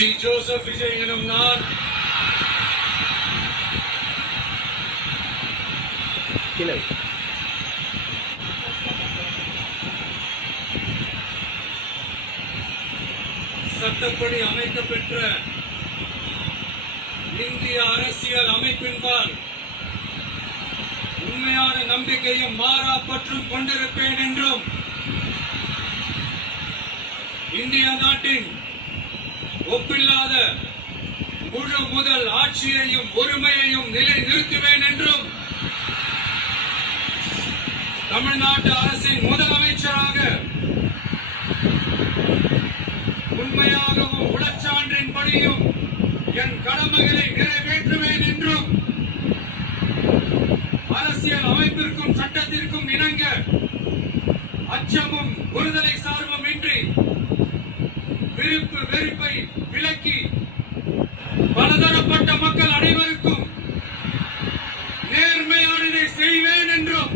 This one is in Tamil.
சி. ஜோசப் விஜய் எனும் நான் சட்டப்படி அமைக்கப்பெற்ற இந்திய அரசியல் அமைப்பின்பால் உண்மையான நம்பிக்கையும் மாறா பற்றும் கொண்டிருப்பேன் என்றும் இந்திய நாட்டின் ஒப்பில்லாத முழு முதல் ஆட்சியையும் ஒருமையையும் நிலைநிறுத்துவேன் என்றும் தமிழ்நாட்டு அரசின் முதலமைச்சராக உண்மையாகவும் உளச்சான்றின்படியும் என் கடமைகளை நிறைவேற்றுவேன் என்றும் அரசியல் அமைப்பிற்கும் சட்டத்திற்கும் இணங்க அச்சமும் ஒருதலை சார்பும் இன்றி விருப்பு வெறுப்பை விலக்கி பலதரப்பட்ட மக்கள் அனைவருக்கும் நேர்மையானதை செய்வேன் என்றும்